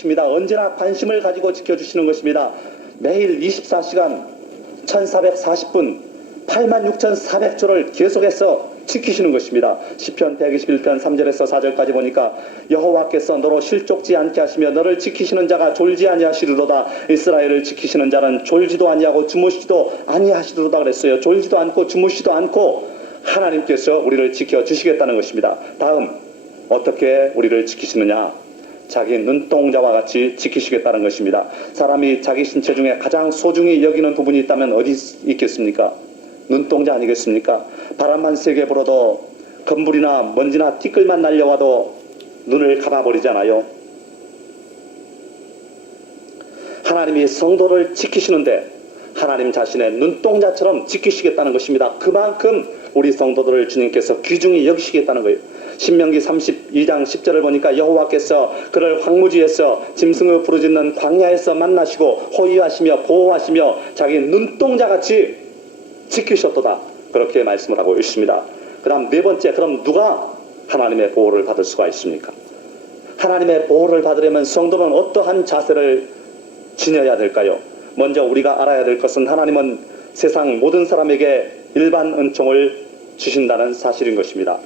지키십니다. 언제나 관심을 가지고 지켜주시는 것입니다. 매일 24시간 1440분 86,400초를 계속해서 지키시는 것입니다. 시편 121편 3절에서 4절까지 보니까 여호와께서 너로 실족지 않게 하시며 너를 지키시는 자가 졸지 아니하시리로다. 이스라엘을 지키시는 자는 졸지도 아니하고 주무시지도 아니하시리로다 그랬어요. 졸지도 않고 주무시지도 않고 하나님께서 우리를 지켜주시겠다는 것입니다. 다음 어떻게 우리를 지키시느냐? 자기 눈동자와 같이 지키시겠다는 것입니다. 사람이 자기 신체 중에 가장 소중히 여기는 부분이 있다면 어디 있겠습니까? 눈동자 아니겠습니까? 바람만 세게 불어도 건물이나 먼지나 티끌만 날려와도 눈을 감아버리잖아요. 하나님이 성도를 지키시는데 하나님 자신의 눈동자처럼 지키시겠다는 것입니다. 그만큼 우리 성도들을 주님께서 귀중히 여기시겠다는 거예요. 신명기 32장 10절을 보니까 여호와께서 그를 황무지에서 짐승을 부르짖는 광야에서 만나시고 호위하시며 보호하시며 자기 눈동자같이 지키셨도다. 그렇게 말씀을 하고 있습니다. 그 다음 네 번째, 그럼 누가 하나님의 보호를 받을 수가 있습니까? 하나님의 보호를 받으려면 성도는 어떠한 자세를 지녀야 될까요? 먼저 우리가 알아야 될 것은 하나님은 세상 모든 사람에게 일반 은총을 주신다는 사실인 것입니다.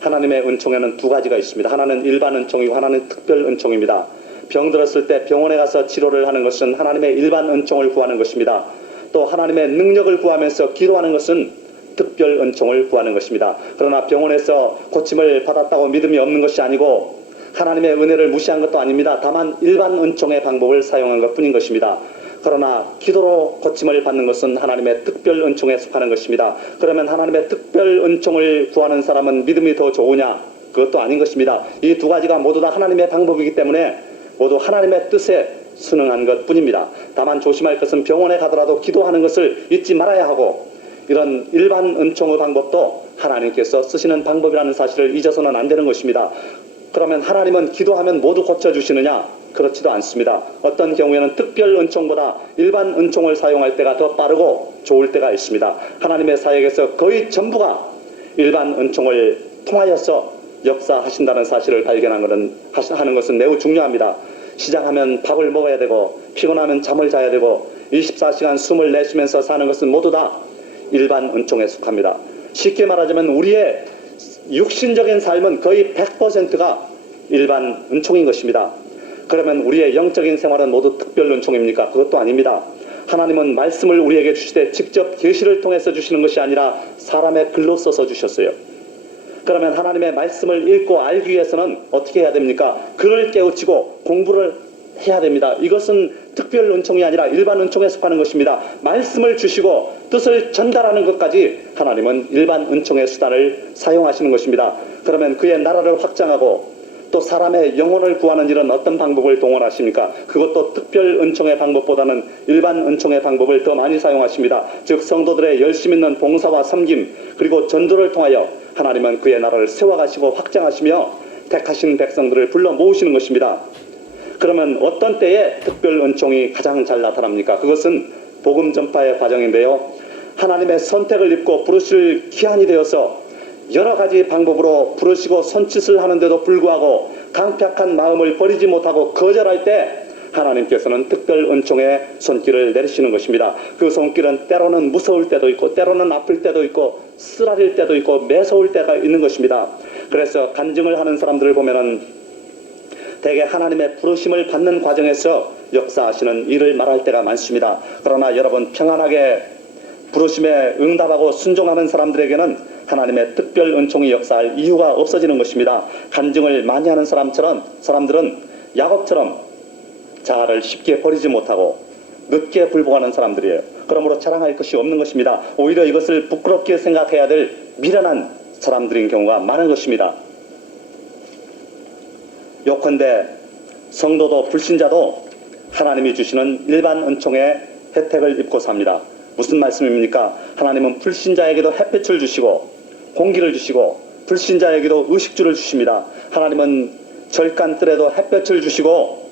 하나님의 은총에는 두 가지가 있습니다. 하나는 일반 은총이고 하나는 특별 은총입니다. 병들었을 때 병원에 가서 치료를 하는 것은 하나님의 일반 은총을 구하는 것입니다. 또 하나님의 능력을 구하면서 기도하는 것은 특별 은총을 구하는 것입니다. 그러나 병원에서 고침을 받았다고 믿음이 없는 것이 아니고 하나님의 은혜를 무시한 것도 아닙니다. 다만 일반 은총의 방법을 사용한 것뿐인 것입니다. 그러나 기도로 고침을 받는 것은 하나님의 특별 은총에 속하는 것입니다. 그러면 하나님의 특별 은총을 구하는 사람은 믿음이 더 좋으냐? 그것도 아닌 것입니다. 이 두 가지가 모두 다 하나님의 방법이기 때문에 모두 하나님의 뜻에 순응한 것뿐입니다. 다만 조심할 것은 병원에 가더라도 기도하는 것을 잊지 말아야 하고 이런 일반 은총의 방법도 하나님께서 쓰시는 방법이라는 사실을 잊어서는 안 되는 것입니다. 그러면 하나님은 기도하면 모두 고쳐주시느냐? 그렇지도 않습니다. 어떤 경우에는 특별 은총보다 일반 은총을 사용할 때가 더 빠르고 좋을 때가 있습니다. 하나님의 사역에서 거의 전부가 일반 은총을 통하여서 역사하신다는 사실을 하는 것은 매우 중요합니다. 시작하면 밥을 먹어야 되고 피곤하면 잠을 자야 되고 24시간 숨을 내쉬면서 사는 것은 모두 다 일반 은총에 속합니다. 쉽게 말하자면 우리의 육신적인 삶은 거의 100%가 일반 은총인 것입니다. 그러면 우리의 영적인 생활은 모두 특별 은총입니까? 그것도 아닙니다. 하나님은 말씀을 우리에게 주시되 직접 계시를 통해서 주시는 것이 아니라 사람의 글로 써서 주셨어요. 그러면 하나님의 말씀을 읽고 알기 위해서는 어떻게 해야 됩니까? 글을 깨우치고 공부를 해야 됩니다. 이것은 특별 은총이 아니라 일반 은총에 속하는 것입니다. 말씀을 주시고 뜻을 전달하는 것까지 하나님은 일반 은총의 수단을 사용하시는 것입니다. 그러면 그의 나라를 확장하고 또 사람의 영혼을 구하는 일은 어떤 방법을 동원하십니까? 그것도 특별 은총의 방법보다는 일반 은총의 방법을 더 많이 사용하십니다. 즉 성도들의 열심 있는 봉사와 섬김 그리고 전도를 통하여 하나님은 그의 나라를 세워가시고 확장하시며 택하신 백성들을 불러 모으시는 것입니다. 그러면 어떤 때에 특별 은총이 가장 잘 나타납니까? 그것은 복음 전파의 과정인데요. 하나님의 선택을 입고 부르실 기한이 되어서 여러 가지 방법으로 부르시고 손짓을 하는데도 불구하고 강팍한 마음을 버리지 못하고 거절할 때 하나님께서는 특별 은총의 손길을 내리시는 것입니다. 그 손길은 때로는 무서울 때도 있고 때로는 아플 때도 있고 쓰라릴 때도 있고 매서울 때가 있는 것입니다. 그래서 간증을 하는 사람들을 보면은 대개 하나님의 부르심을 받는 과정에서 역사하시는 일을 말할 때가 많습니다. 그러나 여러분 평안하게 부르심에 응답하고 순종하는 사람들에게는 하나님의 특별 은총이 역사할 이유가 없어지는 것입니다. 간증을 많이 하는 사람들은 야곱처럼 자아를 쉽게 버리지 못하고 늦게 굴복하는 사람들이에요. 그러므로 자랑할 것이 없는 것입니다. 오히려 이것을 부끄럽게 생각해야 될 미련한 사람들인 경우가 많은 것입니다. 요컨대 성도도 불신자도 하나님이 주시는 일반 은총의 혜택을 입고 삽니다. 무슨 말씀입니까? 하나님은 불신자에게도 햇빛을 주시고 공기를 주시고 불신자에게도 의식주를 주십니다. 하나님은 절간뜰에도 햇볕을 주시고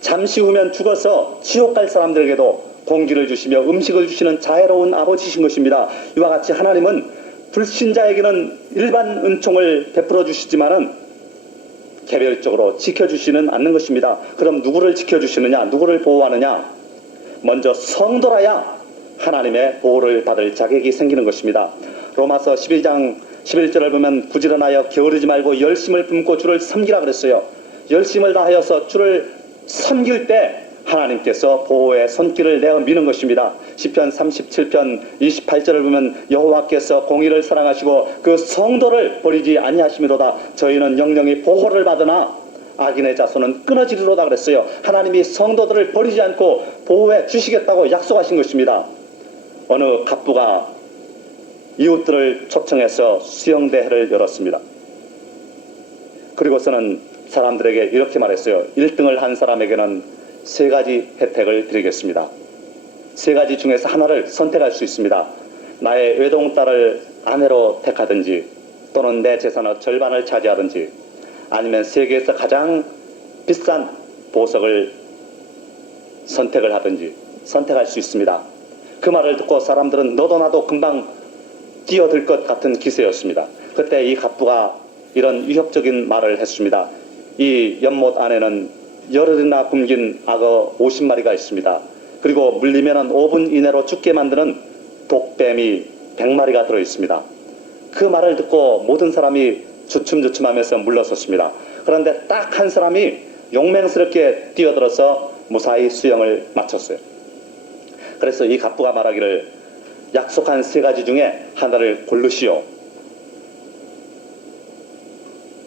잠시 후면 죽어서 지옥 갈 사람들에게도 공기를 주시며 음식을 주시는 자애로운 아버지신 것입니다. 이와 같이 하나님은 불신자에게는 일반 은총을 베풀어 주시지만은 개별적으로 지켜주시는 않는 것입니다. 그럼 누구를 지켜주시느냐, 누구를 보호하느냐? 먼저 성도라야 하나님의 보호를 받을 자격이 생기는 것입니다. 로마서 11장 11절을 보면 부지런하여 게으르지 말고 열심을 품고 주를 섬기라 그랬어요. 열심을 다하여서 주를 섬길 때 하나님께서 보호의 손길을 내어 미는 것입니다. 시편 37편 28절을 보면 여호와께서 공의를 사랑하시고 그 성도를 버리지 아니하시미로다. 저희는 영영이 보호를 받으나 악인의 자손은 끊어지리로다 그랬어요. 하나님이 성도들을 버리지 않고 보호해 주시겠다고 약속하신 것입니다. 어느 갑부가 이웃들을 초청해서 수영대회를 열었습니다. 그리고서는 사람들에게 이렇게 말했어요. 1등을 한 사람에게는 3가지 혜택을 드리겠습니다. 3가지 중에서 하나를 선택할 수 있습니다. 나의 외동딸을 아내로 택하든지, 또는 내 재산의 절반을 차지하든지, 아니면 세계에서 가장 비싼 보석을 선택을 하든지 선택할 수 있습니다. 그 말을 듣고 사람들은 너도 나도 금방 뛰어들 것 같은 기세였습니다. 그때 이 갑부가 이런 위협적인 말을 했습니다. 이 연못 안에는 열흘이나 굶긴 악어 50마리가 있습니다. 그리고 물리면 5분 이내로 죽게 만드는 독뱀이 100마리가 들어있습니다. 그 말을 듣고 모든 사람이 주춤주춤하면서 물러섰습니다. 그런데 딱 한 사람이 용맹스럽게 뛰어들어서 무사히 수영을 마쳤어요. 그래서 이 갑부가 말하기를 약속한 3가지 중에 하나를 고르시오.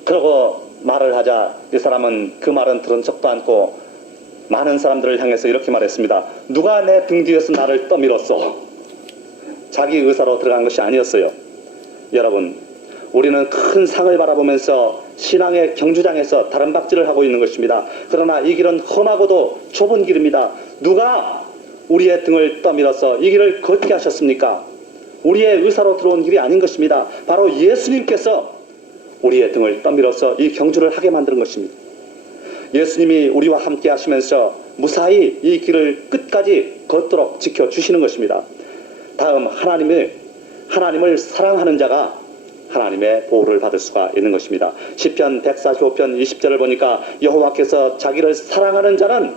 그러고 말을 하자 이 사람은 그 말은 들은 척도 않고 많은 사람들을 향해서 이렇게 말했습니다. 누가 내 등 뒤에서 나를 떠밀었어? 자기 의사로 들어간 것이 아니었어요. 여러분, 우리는 큰 상을 바라보면서 신앙의 경주장에서 다른박질을 하고 있는 것입니다. 그러나 이 길은 험하고도 좁은 길입니다. 누가 우리의 등을 떠밀어서 이 길을 걷게 하셨습니까? 우리의 의사로 들어온 길이 아닌 것입니다. 바로 예수님께서 우리의 등을 떠밀어서 이 경주를 하게 만드는 것입니다. 예수님이 우리와 함께 하시면서 무사히 이 길을 끝까지 걷도록 지켜주시는 것입니다. 다음, 하나님을 사랑하는 자가 하나님의 보호를 받을 수가 있는 것입니다. 시편 145편 20절을 보니까 여호와께서 자기를 사랑하는 자는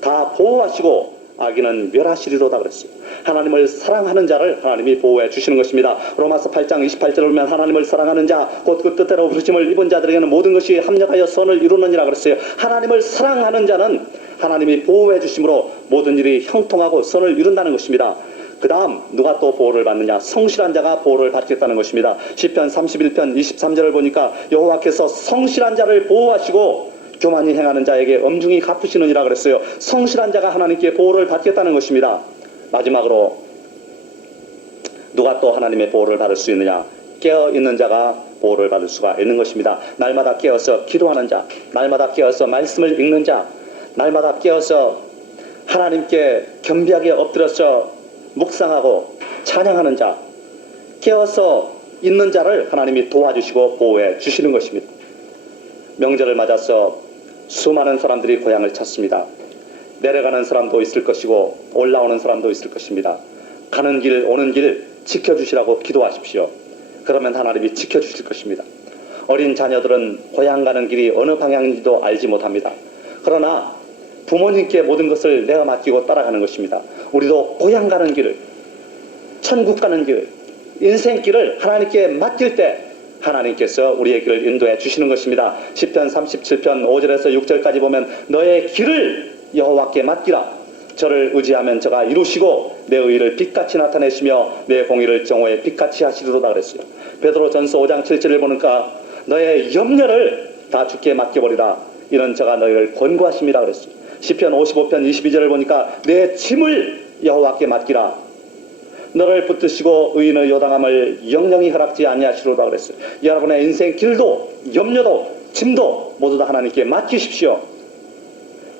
다 보호하시고 악인은 멸하시리로다 그랬어요. 하나님을 사랑하는 자를 하나님이 보호해 주시는 것입니다. 로마서 8장 28절을 보면 하나님을 사랑하는 자 곧 그 뜻대로 부르심을 입은 자들에게는 모든 것이 합력하여 선을 이루느니라 그랬어요. 하나님을 사랑하는 자는 하나님이 보호해 주심으로 모든 일이 형통하고 선을 이룬다는 것입니다. 그 다음 누가 또 보호를 받느냐? 성실한 자가 보호를 받겠다는 것입니다. 시편 31편 23절을 보니까 여호와께서 성실한 자를 보호하시고 교만히 행하는 자에게 엄중히 갚으시느니라 그랬어요. 성실한 자가 하나님께 보호를 받겠다는 것입니다. 마지막으로 누가 또 하나님의 보호를 받을 수 있느냐? 깨어있는 자가 보호를 받을 수가 있는 것입니다. 날마다 깨어서 기도하는 자, 날마다 깨어서 말씀을 읽는 자, 날마다 깨어서 하나님께 겸비하게 엎드려서 묵상하고 찬양하는 자, 깨어서 있는 자를 하나님이 도와주시고 보호해 주시는 것입니다. 명절을 맞아서 수많은 사람들이 고향을 찾습니다. 내려가는 사람도 있을 것이고 올라오는 사람도 있을 것입니다. 가는 길 오는 길 지켜주시라고 기도하십시오. 그러면 하나님이 지켜주실 것입니다. 어린 자녀들은 고향 가는 길이 어느 방향인지도 알지 못합니다. 그러나 부모님께 모든 것을 내가 맡기고 따라가는 것입니다. 우리도 고향 가는 길을, 천국 가는 길, 인생길을 하나님께 맡길 때 하나님께서 우리의 길을 인도해 주시는 것입니다. 시편 37편 5절에서 6절까지 보면 너의 길을 여호와께 맡기라. 저를 의지하면 저가 이루시고 내 의를 빛같이 나타내시며 내 공의를 정오에 빛같이 하시리로다 그랬어요. 베드로전서 5장 7절을 보니까 너의 염려를 다 주께 맡겨버리라. 이런 저가 너희를 권고하심이라 그랬어요. 시편 55편 22절을 보니까 내 짐을 여호와께 맡기라. 너를 붙드시고 의인의 요당함을 영영히 허락지 아니하시로다 그랬어요. 여러분의 인생 길도 염려도 짐도 모두 다 하나님께 맡기십시오.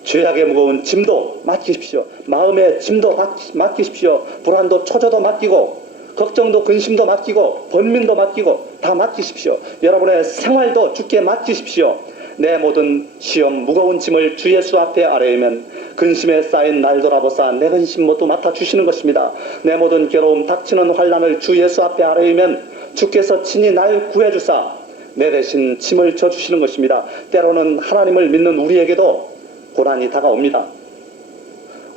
죄악의 무거운 짐도 맡기십시오. 마음의 짐도 맡기십시오. 불안도 초조도 맡기고 걱정도 근심도 맡기고 번민도 맡기고 다 맡기십시오. 여러분의 생활도 주께 맡기십시오. 내 모든 시험 무거운 짐을 주 예수 앞에 아뢰면 근심에 쌓인 날 돌아보사 내 근심 모두 맡아주시는 것입니다. 내 모든 괴로움 닥치는 환난을 주 예수 앞에 아뢰면 주께서 친히 날 구해주사 내 대신 짐을 져주시는 것입니다. 때로는 하나님을 믿는 우리에게도 고난이 다가옵니다.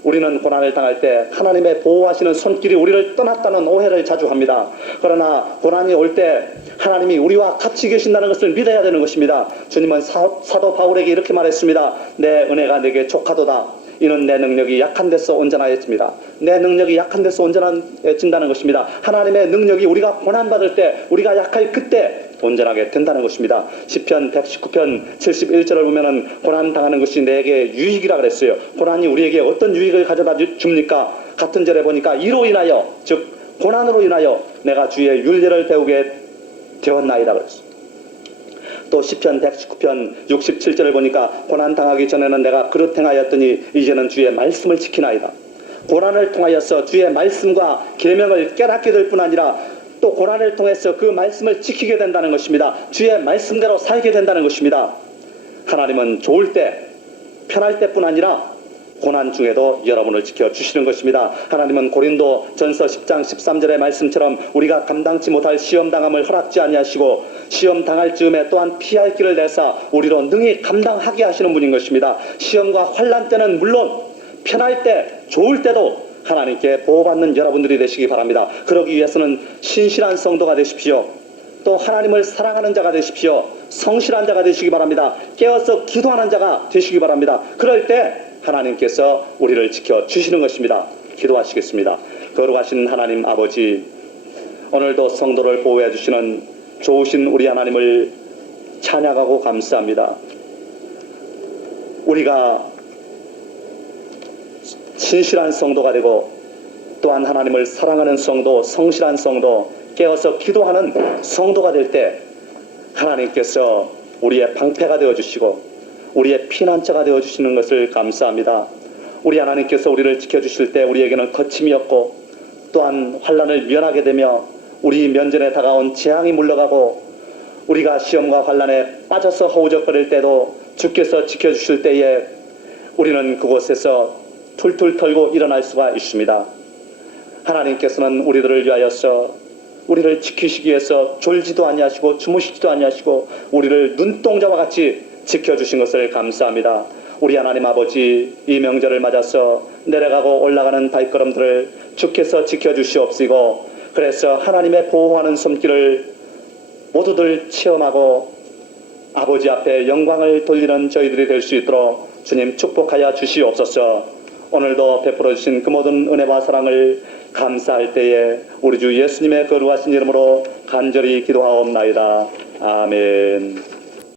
우리는 고난을 당할 때 하나님의 보호하시는 손길이 우리를 떠났다는 오해를 자주 합니다. 그러나 고난이 올 때 하나님이 우리와 같이 계신다는 것을 믿어야 되는 것입니다. 주님은 사도 바울에게 이렇게 말했습니다. 내 은혜가 내게 족하도다. 이는 내 능력이 약한 데서 온전하였습니다. 내 능력이 약한 데서 온전해진다는 것입니다. 하나님의 능력이 우리가 고난받을 때, 우리가 약할 그때 온전하게 된다는 것입니다. 시편 119편 71절을 보면은 고난 당하는 것이 내게 유익이라 그랬어요. 고난이 우리에게 어떤 유익을 가져다 줍니까? 같은 절에 보니까 이로 인하여, 즉 고난으로 인하여 내가 주의 윤례를 배우게 되었나이다 그랬어요. 또 시편 119편 67절을 보니까 고난 당하기 전에는 내가 그릇 행하였더니 이제는 주의 말씀을 지키나이다. 고난을 통하여서 주의 말씀과 계명을 깨닫게 될 뿐 아니라 또 고난을 통해서 그 말씀을 지키게 된다는 것입니다. 주의 말씀대로 살게 된다는 것입니다. 하나님은 좋을 때, 편할 때뿐 아니라 고난 중에도 여러분을 지켜주시는 것입니다. 하나님은 고린도 전서 10장 13절의 말씀처럼 우리가 감당치 못할 시험당함을 허락지 아니하시고 시험당할 즈음에 또한 피할 길을 내사 우리로 능히 감당하게 하시는 분인 것입니다. 시험과 환난 때는 물론 편할 때, 좋을 때도 하나님께 보호받는 여러분들이 되시기 바랍니다. 그러기 위해서는 신실한 성도가 되십시오. 또 하나님을 사랑하는 자가 되십시오. 성실한 자가 되시기 바랍니다. 깨어서 기도하는 자가 되시기 바랍니다. 그럴 때 하나님께서 우리를 지켜주시는 것입니다. 기도하시겠습니다. 거룩하신 하나님 아버지, 오늘도 성도를 보호해 주시는 좋으신 우리 하나님을 찬양하고 감사합니다. 우리가 신실한 성도가 되고 또한 하나님을 사랑하는 성도, 성실한 성도, 깨어서 기도하는 성도가 될 때 하나님께서 우리의 방패가 되어주시고 우리의 피난처가 되어주시는 것을 감사합니다. 우리 하나님께서 우리를 지켜주실 때 우리에게는 거침이 없고 또한 환난을 면하게 되며 우리 면전에 다가온 재앙이 물러가고 우리가 시험과 환난에 빠져서 허우적거릴 때도 주께서 지켜주실 때에 우리는 그곳에서 툴툴 털고 일어날 수가 있습니다. 하나님께서는 우리들을 위하여서 우리를 지키시기 위해서 졸지도 아니하시고 주무시지도 아니하시고 우리를 눈동자와 같이 지켜주신 것을 감사합니다. 우리 하나님 아버지, 이 명절을 맞아서 내려가고 올라가는 발걸음들을 주께서 지켜주시옵시고 그래서 하나님의 보호하는 손길을 모두들 체험하고 아버지 앞에 영광을 돌리는 저희들이 될 수 있도록 주님 축복하여 주시옵소서. 오늘도 베풀어 주신 그 모든 은혜와 사랑을 감사할 때에 우리 주 예수님의 거룩하신 이름으로 간절히 기도하옵나이다. 아멘.